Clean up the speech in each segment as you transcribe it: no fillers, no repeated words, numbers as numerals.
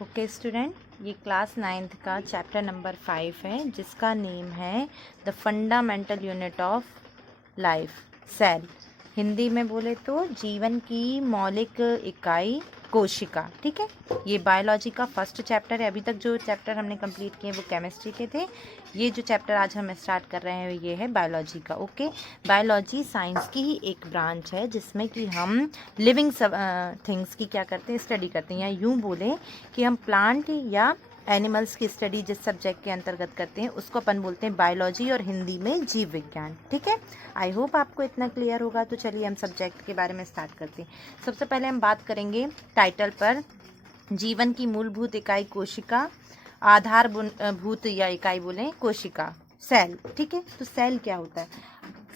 Okay student, ये class 9th का chapter number 5 है जिसका नेम है the fundamental unit of life, cell. Hindi में बोले तो जीवन की मौलिक इकाई कोशिका। ठीक है, ये बायोलॉजी का फर्स्ट चैप्टर है। अभी तक जो चैप्टर हमने कंप्लीट किए वो केमिस्ट्री के थे। ये जो चैप्टर आज हम स्टार्ट कर रहे हैं ये है बायोलॉजी का। ओके, बायोलॉजी साइंस की ही एक ब्रांच है जिसमें कि हम लिविंग थिंग्स की क्या करते हैं, स्टडी करते हैं, या यूँ बोले कि हम प्लांट या एनिमल्स की स्टडी जिस सब्जेक्ट के अंतर्गत करते हैं उसको अपन बोलते हैं बायोलॉजी, और हिंदी में जीव विज्ञान। ठीक है, आई होप आपको इतना क्लियर होगा। तो चलिए हम सब्जेक्ट के बारे में स्टार्ट करते हैं। सबसे पहले हम बात करेंगे टाइटल पर, जीवन की मूलभूत इकाई कोशिका, आधारभूत या इकाई बोलें कोशिका, सेल। ठीक है, तो सेल क्या होता है?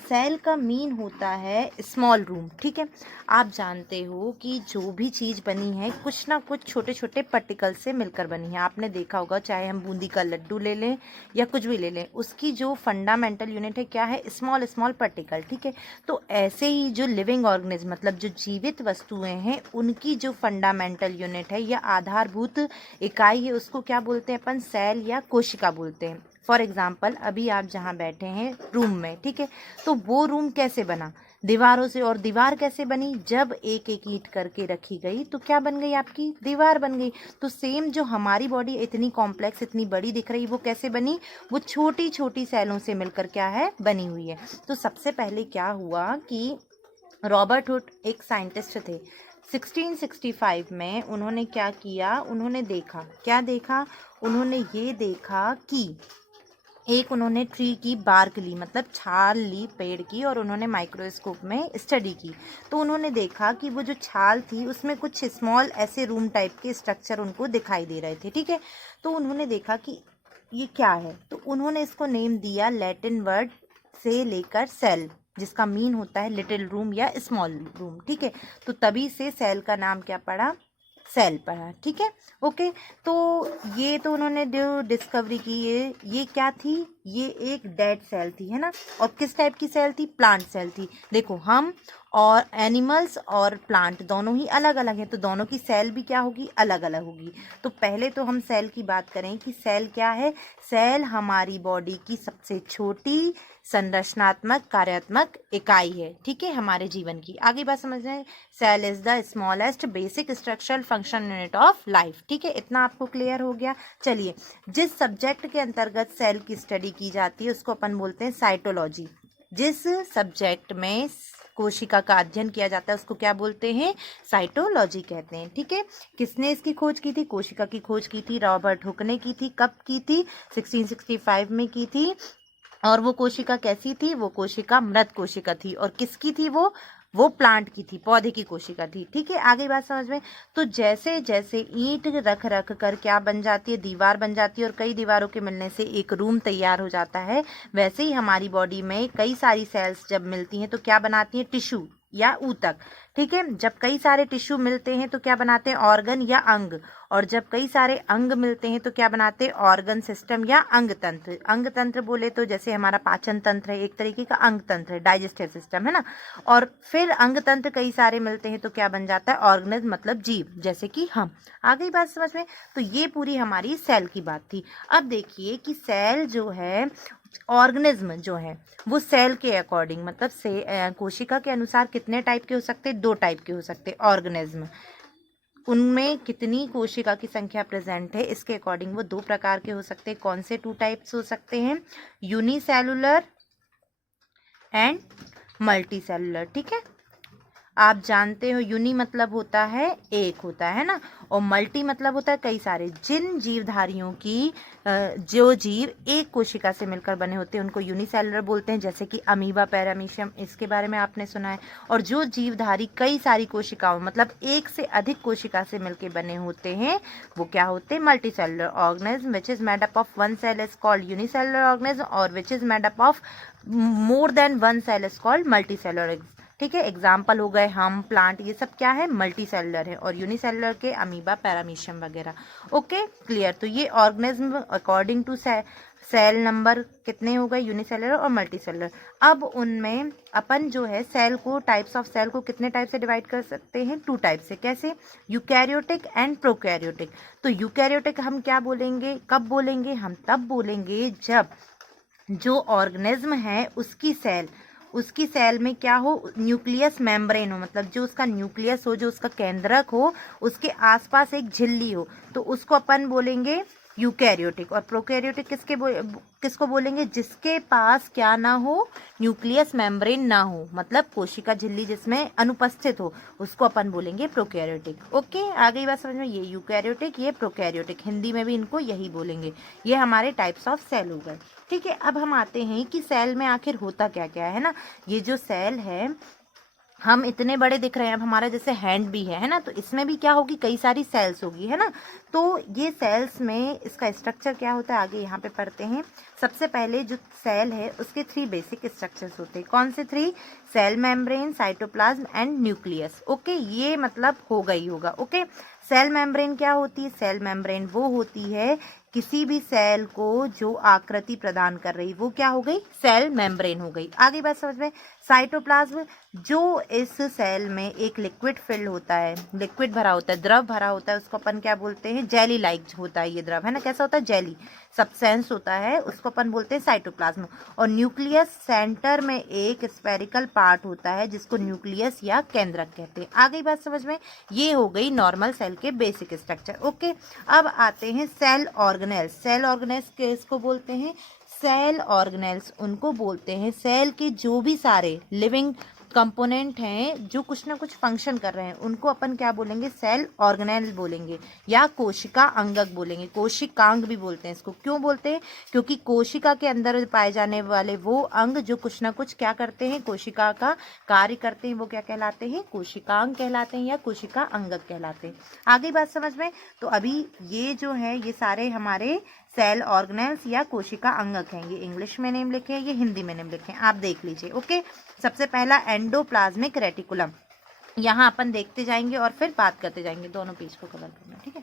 सेल का मीन होता है स्मॉल रूम। ठीक है, आप जानते हो कि जो भी चीज़ बनी है कुछ ना कुछ छोटे छोटे पार्टिकल से मिलकर बनी है। आपने देखा होगा, चाहे हम बूंदी का लड्डू ले लें या कुछ भी ले लें, उसकी जो फंडामेंटल यूनिट है क्या है? Small small particle. ठीक है, तो ऐसे ही जो लिविंग ऑर्गेनिज्म मतलब जो जीवित वस्तुएं हैं उनकी जो फंडामेंटल यूनिट है या आधारभूत इकाई है उसको क्या बोलते हैं अपन? सेल या कोशिका बोलते हैं। फॉर एग्जाम्पल, अभी आप जहाँ बैठे हैं रूम में, ठीक है, तो वो रूम कैसे बना? दीवारों से। और दीवार कैसे बनी? जब एक एक ईंट करके रखी गई तो क्या बन गई? आपकी दीवार बन गई। तो सेम जो हमारी बॉडी इतनी कॉम्प्लेक्स, इतनी बड़ी दिख रही, वो कैसे बनी? वो छोटी छोटी सेलों से मिलकर क्या है? बनी हुई है। तो सबसे पहले क्या हुआ कि रॉबर्ट हुड एक साइंटिस्ट थे। 1665 में उन्होंने क्या किया? उन्होंने देखा, क्या देखा? उन्होंने ये देखा कि एक उन्होंने ट्री की बार्क ली, मतलब छाल ली पेड़ की, और उन्होंने माइक्रोस्कोप में स्टडी की। तो उन्होंने देखा कि वो जो छाल थी उसमें कुछ स्मॉल ऐसे रूम टाइप के स्ट्रक्चर उनको दिखाई दे रहे थे। ठीक है, तो उन्होंने देखा कि ये क्या है, तो उन्होंने इसको नेम दिया लैटिन वर्ड से लेकर सेल, जिसका मीन होता है लिटिल रूम या स्मॉल रूम। ठीक है, तो तभी से सेल का नाम क्या पड़ा? सेल पढ़ा। ठीक है, ओके। तो ये तो उन्होंने जो डिस्कवरी की, ये क्या थी? ये एक डेड सेल थी, है ना। और किस टाइप की सेल थी? प्लांट सेल थी। देखो, हम और एनिमल्स और प्लांट दोनों ही अलग अलग हैं, तो दोनों की सेल भी क्या होगी? अलग अलग होगी। तो पहले तो हम सेल की बात करें कि सेल क्या है। सेल हमारी बॉडी की सबसे छोटी संरचनात्मक कार्यात्मक इकाई है। ठीक है, हमारे जीवन की। आगे बात समझ रहे हैं? Cell is the smallest basic structural function unit of life. ठीक है, इतना आपको क्लियर हो गया। चलिए, जिस सब्जेक्ट के अंतर्गत सेल की स्टडी की जाती है उसको अपन बोलते हैं साइटोलॉजी। जिस सब्जेक्ट में कोशिका का अध्ययन किया जाता है उसको क्या बोलते हैं? साइटोलॉजी कहते हैं। ठीक है, किसने इसकी खोज की थी? कोशिका की खोज की थी रॉबर्ट हुक ने की थी। कब की थी? 1665 में की थी। और वो कोशिका कैसी थी? वो कोशिका मृत कोशिका थी। और किसकी थी वो प्लांट की थी, पौधे की कोशिका थी। ठीक है, आगे बात समझ में। तो जैसे जैसे ईंट रख रख कर क्या बन जाती है? दीवार बन जाती है, और कई दीवारों के मिलने से एक रूम तैयार हो जाता है। वैसे ही हमारी बॉडी में कई सारी सेल्स जब मिलती हैं तो क्या बनाती हैं? टिश्यू या ऊतक। ठीक है, जब कई सारे टिश्यू मिलते हैं तो क्या बनाते हैं? ऑर्गन या अंग। और जब कई सारे अंग मिलते हैं तो क्या बनाते हैं? ऑर्गन सिस्टम या अंग तंत्र। अंग तंत्र बोले तो जैसे हमारा पाचन तंत्र है, एक तरीके का अंग तंत्र है, डाइजेस्टिव सिस्टम, है ना। और फिर अंग तंत्र कई सारे मिलते हैं तो क्या बन जाता है? ऑर्गेनिज्म, मतलब जीव, जैसे कि हम। आ गई बात समझ में? तो ये पूरी हमारी सेल की बात थी। अब देखिए कि सेल जो है, ऑर्गेनिज्म जो है वो सेल के अकॉर्डिंग, मतलब से कोशिका के अनुसार कितने टाइप के हो सकते हैं? 2 टाइप के हो सकते हैं ऑर्गेनिज्म। उनमें कितनी कोशिका की संख्या प्रेजेंट है इसके अकॉर्डिंग वो 2 प्रकार के हो सकते हैं। कौन से 2 टाइप्स हो सकते हैं? Unicellular and multi cellular. ठीक है, आप जानते हो यूनि मतलब होता है एक होता है ना, और मल्टी मतलब होता है कई सारे। जिन जीवधारियों की जो जीव एक कोशिका से मिलकर बने होते हैं उनको यूनिसेलुलर बोलते हैं, जैसे कि अमीबा, पैरामीशियम, इसके बारे में आपने सुना है। और जो जीवधारी कई सारी कोशिकाओं, मतलब एक से अधिक कोशिका से मिलकर बने होते हैं, वो क्या होते हैं? Multi cellular organism. Which is made up of 1 cell is called unicellular organism, और which is made up of more than 1 cell is called multicellular ठीक है। एग्जाम्पल हो गए हम, प्लांट, ये सब क्या है, मल्टी सेलुलर है। और यूनिसेलुलर के अमीबा, पैरामीशियम वगैरह। Okay clear. तो ये organism according to cell number कितने हो गए, यूनिसेलुलर और मल्टी सेलुलर। अब उनमें अपन जो है सेल को, टाइप्स ऑफ सेल को कितने टाइप से डिवाइड कर सकते हैं, 2 टाइप से। कैसे, यूकैरियोटिक एंड प्रोकैरियोटिक। तो यूकैरियोटिक हम क्या बोलेंगे, कब बोलेंगे, हम तब बोलेंगे जब जो ऑर्गेनिज्म है उसकी सेल में क्या हो, न्यूक्लियस मेम्ब्रेन हो, मतलब जो उसका न्यूक्लियस हो, जो उसका केंद्रक हो, उसके आसपास एक झिल्ली हो, तो उसको अपन बोलेंगे यूकैरियोटिक। और प्रोकैरियोटिक किसको बोलेंगे, जिसके पास क्या ना हो, न्यूक्लियस मेम्ब्रेन ना हो, मतलब कोशिका झिल्ली जिसमें अनुपस्थित हो, उसको अपन बोलेंगे प्रोकैरियोटिक। ओके, आ गई बात समझ में। ये यूकैरियोटिक, ये प्रोकैरियोटिक, हिंदी में भी इनको यही बोलेंगे। ये हमारे टाइप्स ऑफ सेल हो गए। ठीक है, अब हम आते हैं कि सेल में आखिर होता क्या क्या है ना। ये जो सेल है, हम इतने बड़े दिख रहे हैं, अब हमारा जैसे हैंड भी है ना, तो इसमें भी क्या होगी, कई सारी सेल्स होगी, है ना। तो ये सेल्स में इसका स्ट्रक्चर क्या होता है, आगे यहाँ पे पढ़ते हैं। सबसे पहले जो सेल है उसके 3 बेसिक स्ट्रक्चर्स होते हैं। कौन से 3, cell membrane, cytoplasm and nucleus. Okay, ये मतलब हो गई होगा। ओके, सेल मेम्ब्रेन क्या होती है, सेल मेम्ब्रेन वो होती है किसी भी सेल को जो आकृति प्रदान कर रही, वो क्या हो गई, सेल मेम्ब्रेन हो गई। आगे बात समझ में। साइटोप्लाज्म, जो इस सेल में एक लिक्विड फिल्ड होता है, लिक्विड भरा होता है, द्रव भरा होता है, उसको अपन क्या बोलते हैं, जेली लाइक होता है ये द्रव, है ना। कैसा होता है, जेली सब्सटेंस होता है, उसको अपन बोलते हैं साइटोप्लाज्म। और न्यूक्लियस, सेंटर में एक स्फेरिकल पार्ट होता है जिसको न्यूक्लियस या केंद्रक कहते हैं। आ गई बात समझ में। ये हो गई नॉर्मल सेल के बेसिक स्ट्रक्चर। ओके, अब आते हैं सेल ऑर्गेनेल्स। सेल ऑर्गेनेल्स किसको बोलते हैं, सेल ऑर्गेनेल्स उनको बोलते हैं सेल के जो भी सारे लिविंग कंपोनेंट हैं जो कुछ ना कुछ फंक्शन कर रहे हैं, उनको अपन क्या बोलेंगे, सेल ऑर्गेनेल बोलेंगे या कोशिका अंगक बोलेंगे। कोशिकांग भी बोलते हैं इसको। क्यों बोलते हैं, क्योंकि कोशिका के अंदर पाए जाने वाले वो अंग जो कुछ ना कुछ क्या करते हैं, कोशिका का कार्य करते हैं, वो क्या कहलाते हैं, कोशिकांग कहलाते हैं या कोशिका अंगक कहलाते हैं। आगे बात समझ में। तो अभी ये जो है, ये सारे हमारे सेल ऑर्गेनेल्स या कोशिका अंगक हैं। ये इंग्लिश में नेम लिखे हैं, ये हिंदी में नेम लिखे हैं, आप देख लीजिए। ओके, सबसे पहला एंडोप्लाज्मिक रेटिकुलम, यहाँ अपन देखते जाएंगे और फिर बात करते जाएंगे, दोनों पेज को कवर करना, ठीक है।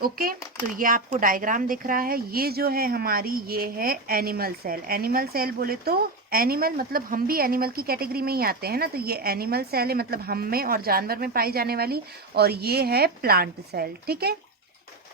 ओके, तो ये आपको डायग्राम दिख रहा है, ये जो है हमारी, ये है एनिमल सेल। एनिमल सेल बोले तो एनिमल मतलब हम भी एनिमल की कैटेगरी में ही आते हैं ना, तो ये एनिमल सेल है, मतलब हम में और जानवर में पाई जाने वाली। और ये है प्लांट सेल, ठीक है।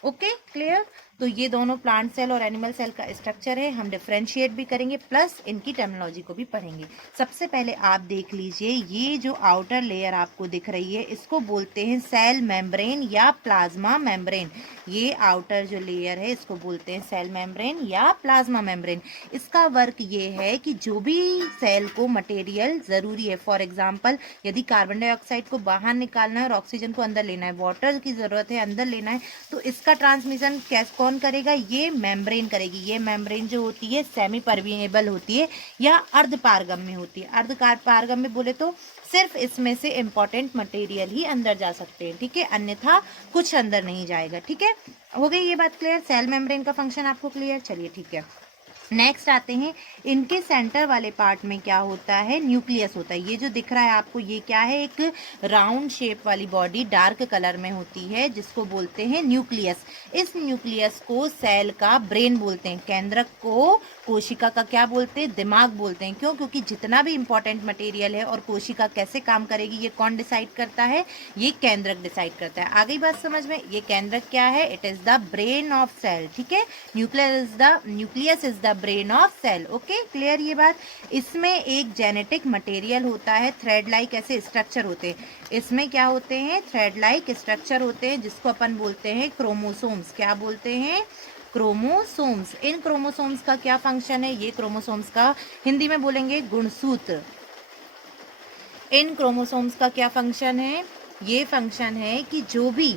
Okay clear. तो ये दोनों प्लांट सेल और एनिमल सेल का स्ट्रक्चर है, हम डिफ्रेंशिएट भी करेंगे प्लस इनकी टर्मिनोलॉजी को भी पढ़ेंगे। सबसे पहले आप देख लीजिए, ये जो आउटर लेयर आपको दिख रही है इसको बोलते हैं सेल मेम्ब्रेन या प्लाज्मा मेम्ब्रेन। ये आउटर जो लेयर है इसको बोलते हैं सेल मेम्ब्रेन या प्लाज्मा मेम्ब्रेन। इसका वर्क ये है कि जो भी सेल को मटेरियल ज़रूरी है, फॉर एग्जाम्पल यदि कार्बन डाइऑक्साइड को बाहर निकालना है और ऑक्सीजन को अंदर लेना है, वाटर की ज़रूरत है अंदर लेना है, तो इसका ट्रांसमिशन कौन करेगा, ये मेम्ब्रेन करेगी। ये मेम्ब्रेन जो होती है सेमी परमिएबल होती है या अर्ध पारगम्य होती है। अर्ध पारगम्य बोले तो सिर्फ इसमें से इंपॉर्टेंट मटेरियल ही अंदर जा सकते हैं, ठीक है, अन्यथा कुछ अंदर नहीं जाएगा, ठीक है। हो गई ये बात क्लियर, सेल मेम्ब्रेन का फंक्शन आपको क्लियर। चलिए ठीक है, नेक्स्ट आते हैं, इनके सेंटर वाले पार्ट में क्या होता है, न्यूक्लियस होता है। ये जो दिख रहा है आपको, ये क्या है, एक राउंड शेप वाली बॉडी डार्क कलर में होती है जिसको बोलते हैं न्यूक्लियस। इस न्यूक्लियस को सेल का ब्रेन बोलते हैं, केंद्रक को कोशिका का क्या बोलते हैं, दिमाग बोलते हैं। क्यों, क्योंकि जितना भी इंपॉर्टेंट मटेरियल है और कोशिका कैसे काम करेगी ये कौन डिसाइड करता है, ये केंद्रक डिसाइड करता है। आगे बात समझ में। ये केंद्रक क्या है, it is the brain of cell, ठीक है। Nucleus is the brain of cell. Okay clear ये बात। इसमें एक जेनेटिक मटेरियल होता है, थ्रेड लाइक ऐसे स्ट्रक्चर होते हैं। इसमें क्या होते हैं, थ्रेड लाइक स्ट्रक्चर होते हैं जिसको अपन बोलते हैं क्रोमोसोम्स। क्या बोलते हैं, क्रोमोसोम्स। इन क्रोमोसोम्स का क्या फंक्शन है, ये क्रोमोसोम्स का हिंदी में बोलेंगे गुणसूत्र। इन क्रोमोसोम्स का क्या फंक्शन है, ये फंक्शन है कि जो भी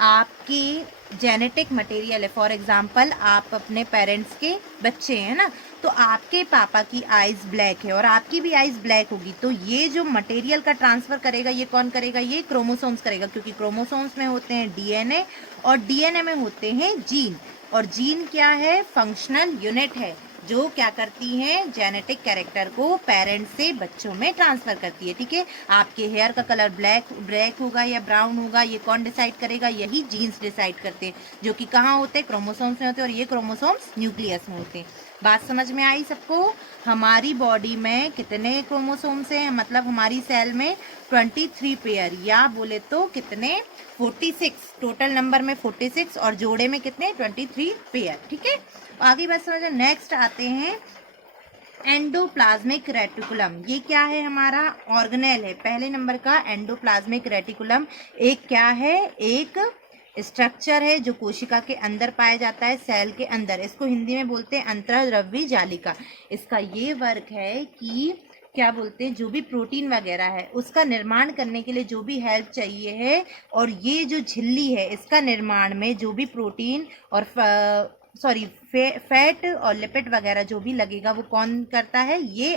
आपकी जेनेटिक मटेरियल है, फॉर एग्जांपल आप अपने पेरेंट्स के बच्चे हैं ना, तो आपके पापा की आइज ब्लैक है और आपकी भी आइज ब्लैक होगी, तो ये जो मटेरियल का ट्रांसफर करेगा ये कौन करेगा, ये क्रोमोसोम्स करेगा। क्योंकि क्रोमोसोम्स में होते हैं डीएनए और डीएनए में होते हैं जीन। और जीन क्या है, फंक्शनल यूनिट है। जो क्या करती हैं, जेनेटिक कैरेक्टर को पेरेंट्स से बच्चों में ट्रांसफर करती है। ठीक है, आपके हेयर का कलर ब्लैक होगा या ब्राउन होगा, ये कौन डिसाइड करेगा? यही जीन्स डिसाइड करते हैं, जो कि कहाँ होते हैं? क्रोमोसोम्स में होते हैं, और ये क्रोमोसोम्स न्यूक्लियस में होते हैं। बात समझ में आई सबको? हमारी बॉडी में कितने क्रोमोसोम्स हैं? मतलब हमारी सेल में 23 पेयर, या बोले तो कितने? 46, टोटल नंबर में 46 और जोड़े में कितने? 23 पेयर। ठीक है, आगे बात समझो। नेक्स्ट आते हैं एंडोप्लाज्मिक रेटिकुलम। ये क्या है? हमारा ऑर्गेनेल है। पहले नंबर का एंडोप्लाज्मिक रेटिकुलम एक क्या है? एक स्ट्रक्चर है जो कोशिका के अंदर पाया जाता है, सेल के अंदर। इसको हिंदी में बोलते हैं अंतर्द्रव्यी जालिका। इसका ये वर्क है कि क्या बोलते हैं, जो भी प्रोटीन वगैरह है उसका निर्माण करने के लिए जो भी हेल्प चाहिए है, और ये जो झिल्ली है इसका निर्माण में जो भी प्रोटीन और फैट और लिपिड वगैरह जो भी लगेगा वो कौन करता है? ये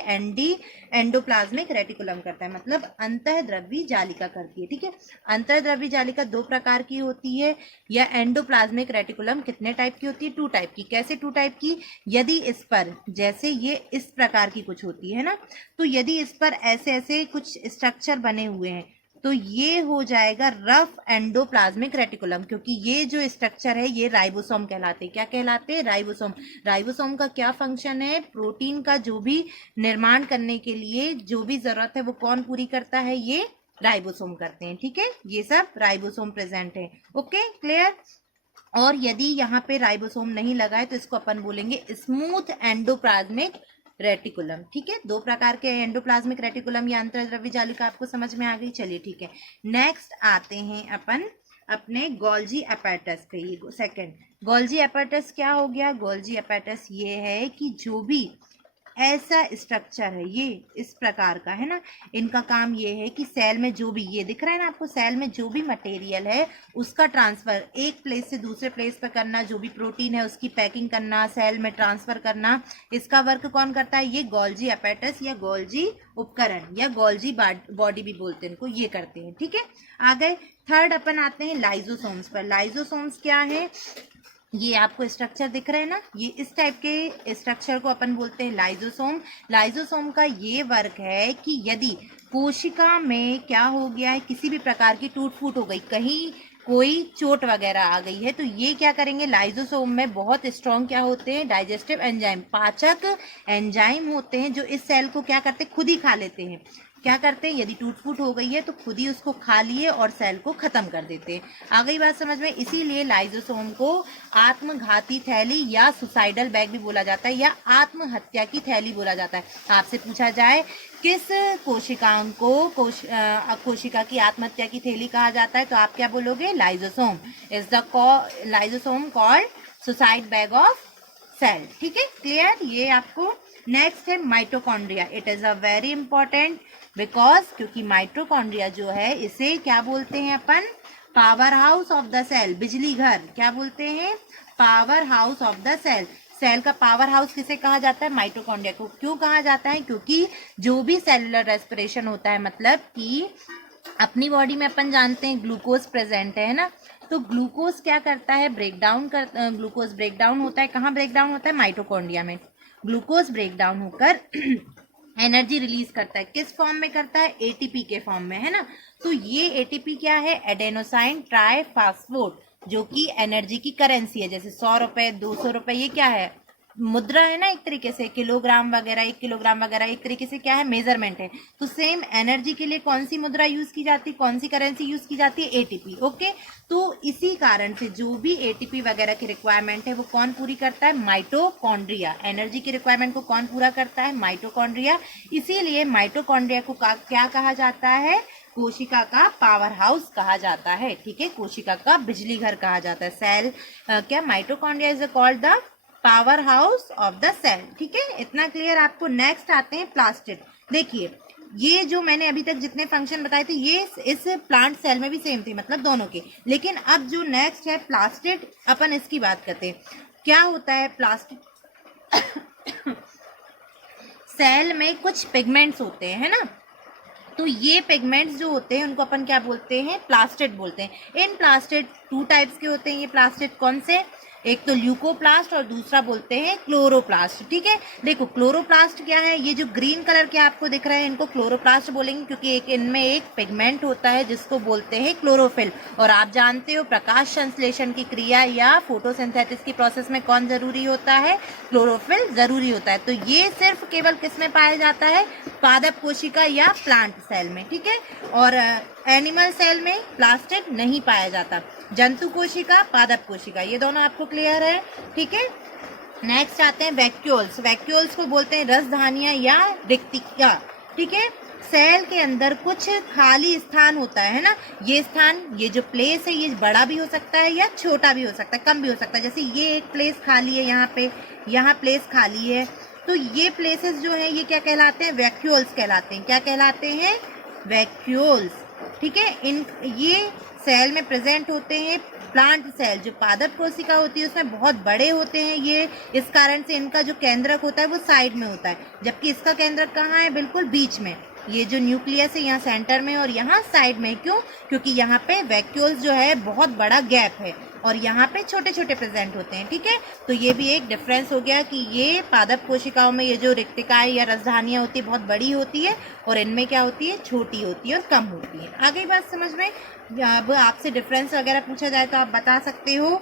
एंडोप्लाज्मिक रेटिकुलम करता है, मतलब अंतःद्रव्यी जालिका करती है। ठीक है, अंतःद्रव्यी जालिका दो प्रकार की होती है, या एंडोप्लाज्मिक रेटिकुलम कितने टाइप की होती है? 2 टाइप की। कैसे 2 टाइप की? यदि इस पर, जैसे ये इस प्रकार की कुछ होती है ना, तो यदि इस पर ऐसे ऐसे कुछ स्ट्रक्चर बने हुए हैं तो ये हो जाएगा रफ एंडोप्लाज्मिक रेटिकुलम, क्योंकि ये जो स्ट्रक्चर है ये राइबोसोम कहलाते हैं। क्या कहलाते हैं? राइबोसोम। राइबोसोम का क्या फंक्शन है? प्रोटीन का जो भी निर्माण करने के लिए जो भी जरूरत है वो कौन पूरी करता है? ये राइबोसोम करते हैं। ठीक है, ये सब राइबोसोम प्रेजेंट है। Okay, clear? और यदि यहाँ पे राइबोसोम नहीं लगा है तो इसको अपन बोलेंगे स्मूथ एंडोप्लाज्मिक रेटिकुलम। ठीक है, 2 प्रकार के एंडोप्लाज्मिक रेटिकुलम या अंतर्द्रव्य जालिका आपको समझ में आ गई। चलिए ठीक है, नेक्स्ट आते हैं अपन अपने गोल्जी अपैरेटस पे। ये सेकंड गोल्जी अपैरेटस क्या हो गया? गोल्जी अपैरेटस ये है कि जो भी ऐसा स्ट्रक्चर है, ये इस प्रकार का है ना, इनका काम ये है कि सेल में जो भी, ये दिख रहा है ना आपको, सेल में जो भी मटेरियल है उसका ट्रांसफर एक प्लेस से दूसरे प्लेस पर करना, जो भी प्रोटीन है उसकी पैकिंग करना, सेल में ट्रांसफर करना, इसका वर्क कौन करता है? ये गोल्जी अपैरेटस या गोल्जी उपकरण या गोल्जी बॉडी भी बोलते हैं इनको, ये करते हैं। ठीक है, आ गए। थर्ड अपन आते हैं लाइजोसोम्स पर। लाइजोसोम्स क्या है? ये आपको स्ट्रक्चर दिख रहा है ना, ये इस टाइप के स्ट्रक्चर को अपन बोलते हैं लाइजोसोम। लाइजोसोम का ये वर्क है कि यदि कोशिका में क्या हो गया है, किसी भी प्रकार की टूट फूट हो गई, कहीं कोई चोट वगैरह आ गई है, तो ये क्या करेंगे? लाइजोसोम में बहुत स्ट्रॉन्ग क्या होते हैं? डाइजेस्टिव एंजाइम, पाचक एंजाइम होते हैं, जो इस सेल को क्या करते हैं? खुद ही खा लेते हैं। क्या करते हैं? यदि टूट फूट हो गई है तो खुद ही उसको खा लिए और सेल को खत्म कर देते हैं। आ गई बात समझ में? इसीलिए लाइजोसोम को आत्मघाती थैली या सुसाइडल बैग भी बोला जाता है, या आत्महत्या की थैली बोला जाता है। आपसे पूछा जाए किस कोशिकाओं को कोशिका की आत्महत्या की थैली कहा जाता है, तो आप क्या बोलोगे? Lysosome is the lysosome called suicide bag of cell. ठीक है, क्लियर? ये आपको। नेक्स्ट है mitochondria. It is a very important because, क्योंकि माइटोकॉन्ड्रिया जो है इसे क्या बोलते हैं अपन? Power house of the cell, बिजली घर। क्या बोलते हैं? Power house of the cell. Cell का पावर हाउस किसे कहा जाता है? माइटोकॉन्ड्रिया को। क्यों कहा जाता है? क्योंकि जो भी सेलुलर रेस्पिरेशन होता है, मतलब कि अपनी बॉडी में अपन जानते हैं ग्लूकोज प्रेजेंट है ना, तो ग्लूकोज क्या करता है? ग्लूकोज ब्रेकडाउन होता है। कहाँ ब्रेकडाउन होता है? माइटोकॉन्ड्रिया में। ग्लूकोज ब्रेकडाउन होकर एनर्जी रिलीज करता है। किस फॉर्म में करता है? एटीपी के फॉर्म में, है ना। तो ये एटीपी क्या है? एडेनोसाइन ट्राइफॉस्फेट, जो कि एनर्जी की करेंसी है। जैसे 100 रुपए, 200 रुपए, ये क्या है? मुद्रा है ना, एक तरीके से। किलोग्राम वगैरह, 1 किलोग्राम वगैरह एक तरीके से क्या है? मेजरमेंट है। तो सेम एनर्जी के लिए कौन सी मुद्रा यूज की जाती है? कौन सी करेंसी यूज की जाती है? एटीपी। ओके, तो इसी कारण से जो भी एटीपी वगैरह की रिक्वायरमेंट है वो कौन पूरी करता है? माइटोकॉन्ड्रिया। एनर्जी की रिक्वायरमेंट को कौन पूरा करता है? माइटोकॉन्ड्रिया। इसीलिए माइटोकॉन्ड्रिया को क्या कहा जाता है? कोशिका का पावर हाउस कहा जाता है। ठीक है, कोशिका का बिजली घर कहा जाता है। सेल क्या mitochondria is called the power house of the cell. ठीक है, इतना क्लियर आपको। नेक्स्ट आते हैं प्लास्टिड। देखिए, ये जो मैंने अभी तक जितने फंक्शन बताए थे ये इस प्लांट सेल में भी सेम थे, मतलब दोनों के। लेकिन अब जो नेक्स्ट है प्लास्टिड, अपन इसकी बात करते हैं। क्या होता है प्लास्टिड? सेल में कुछ पिगमेंट्स होते हैं, है ना, तो ये पिगमेंट्स जो होते हैं उनको अपन क्या बोलते हैं? प्लास्टिड बोलते हैं। इन प्लास्टिड 2 टाइप्स के होते हैं। ये प्लास्टिड कौन से? एक तो ल्यूकोप्लास्ट और दूसरा बोलते हैं क्लोरोप्लास्ट। ठीक है, देखो क्लोरोप्लास्ट क्या है, ये जो ग्रीन कलर के आपको दिख रहे हैं इनको क्लोरोप्लास्ट बोलेंगे, क्योंकि एक इनमें एक पिगमेंट होता है जिसको बोलते हैं क्लोरोफिल। और आप जानते हो प्रकाश संश्लेषण की क्रिया या फोटोसिंथेसिस की प्रोसेस में कौन जरूरी होता है, क्लोरोफिल जरूरी होता है। तो ये सिर्फ केवल किस में पाया जाता है, पादप कोशिका या प्लांट सेल में। ठीक है, और एनिमल सेल में प्लास्टिड नहीं पाया जाता। जंतु कोशिका, पादप कोशिका, ये दोनों आपको क्लियर है। ठीक है, नेक्स्ट आते हैं वैक्यूल्स। वैक्यूल्स को बोलते हैं रसधानियां या रिक्तिका। ठीक है, सेल के अंदर कुछ खाली स्थान होता है ना, ये स्थान, ये जो प्लेस है ये बड़ा भी हो सकता है या छोटा भी हो सकता है, कम भी हो सकता है। जैसे ये एक प्लेस खाली है, यहाँ पे, यहाँ प्लेस खाली है, तो ये प्लेसेस जो है ये क्या कहलाते हैं, वैक्यूल्स कहलाते हैं। क्या कहलाते हैं, वैक्यूल्स। ठीक है, इन ये सेल में प्रेजेंट होते हैं। प्लांट सेल जो पादप कोशिका होती है उसमें बहुत बड़े होते हैं ये, इस कारण से इनका जो केंद्रक होता है वो साइड में होता है, जबकि इसका केंद्रक कहाँ है, बिल्कुल बीच में। ये जो न्यूक्लियस है यहाँ सेंटर में और यहाँ साइड में। क्यों, क्योंकि यहाँ पे वैक्यूल्स जो है बहुत बड़ा गैप है और यहाँ पे छोटे छोटे प्रेजेंट होते हैं। ठीक है, तो ये भी एक डिफरेंस हो गया कि ये पादप कोशिकाओं में ये जो रिक्तिकाएं या रसधानियां होती है बहुत बड़ी होती है और इनमें क्या होती है, छोटी होती है और कम होती है। आगे बात समझ में। अब आपसे डिफरेंस वगैरह पूछा जाए तो आप बता सकते हो।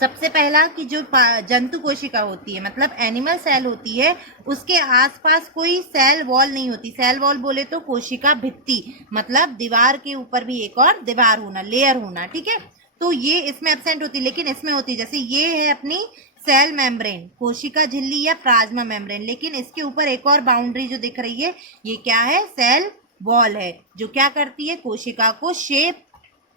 सबसे पहला कि जो जंतु कोशिका होती है मतलब एनिमल सेल होती है, उसके आसपास कोई सेल वॉल नहीं होती। सेल वॉल बोले तो कोशिका भित्ति, मतलब दीवार के ऊपर भी एक और दीवार होना, लेयर होना। ठीक है, तो ये इसमें एब्सेंट होती है, लेकिन इसमें होती है। जैसे ये है अपनी सेल मेम्ब्रेन, कोशिका झिल्ली या प्लाज्मा मेम्ब्रेन, लेकिन इसके ऊपर एक और बाउंड्री जो दिख रही है ये क्या है, सेल वॉल है, जो क्या करती है, कोशिका को शेप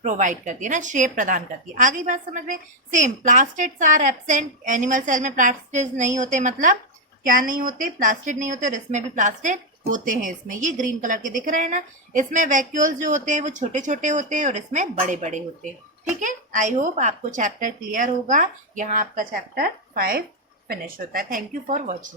प्रोवाइड करती है ना, शेप प्रदान करती है। आगे बात समझ में। Same, plastids are absent. Animal cell में प्लास्टिड्स नहीं होते, मतलब क्या नहीं होते, प्लास्टिड नहीं होते, और इसमें भी प्लास्टिड होते हैं। इसमें ये ग्रीन कलर के दिख रहे हैं ना, इसमें वैक्यूल्स जो होते हैं वो छोटे छोटे होते हैं और इसमें बड़े बड़े होते हैं। ठीक है, आई होप आपको चैप्टर क्लियर होगा। यहाँ आपका चैप्टर 5 फिनिश होता है। Thank you for watching.